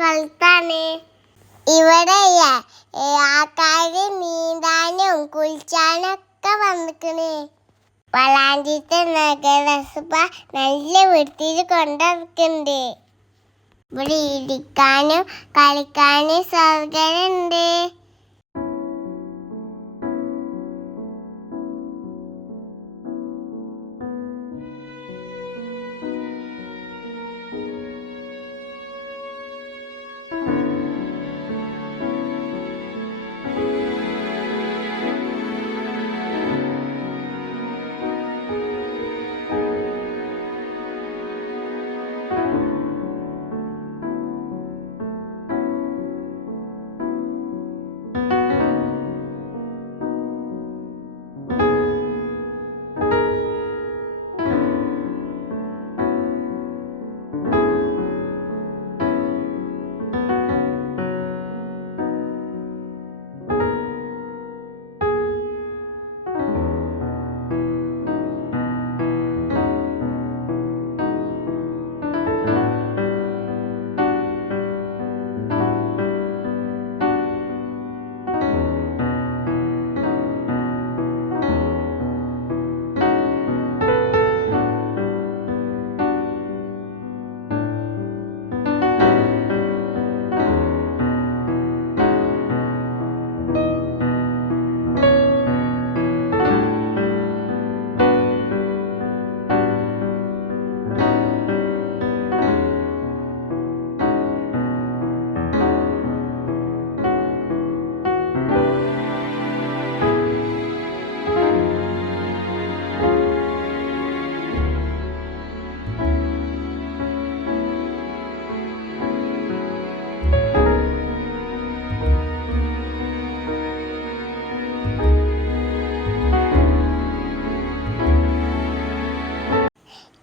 കുളത്താണ്. ഇവിടെ ആൾക്കാര് നീന്താനും കുളിച്ചാനും ഒക്കെ വന്നിക്കണ്. വളാഞ്ചേരി നഗരസഭ നല്ല വൃത്തിയിൽ കൊണ്ടുനടക്കുന്നുണ്ട്. ഇവിടെ ഇരിക്കാനും കളിക്കാനും സൗകര്യമുണ്ട്.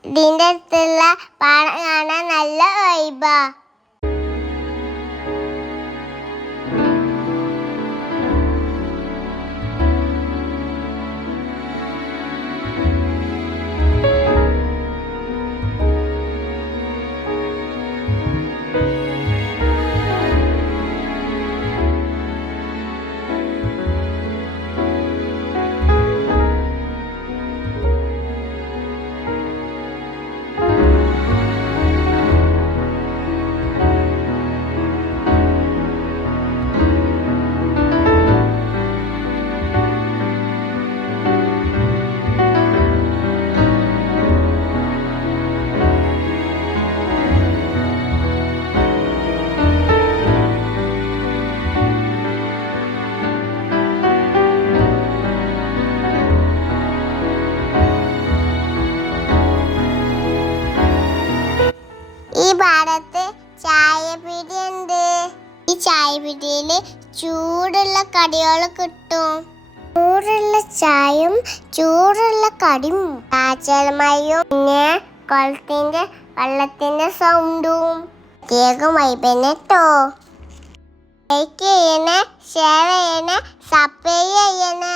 ഇതിൻ്റെ അടുത്തുള്ള പാടം കാണാൻ നല്ല വൈബാ. ഈ പാടത്ത് ചായപീടിയുണ്ട്. ഈ ചായപീടിയിൽ ചൂടുള്ള കടികൾ കിട്ടും. ചൂടുള്ള ചായയും ചൂടുള്ള കടിയും കാച്ചൽമയും പിന്നെ കുളത്തിന്റെ വെള്ളത്തിന്റെ സൗണ്ടും പ്രത്യേകം വൈബന്നെ ട്ടോ. ലൈക്ക് ചെയ്യണേ, ഷെയർ ചെയ്യണേ, സബ്സ്ക്രൈബ് ചെയ്യണേ.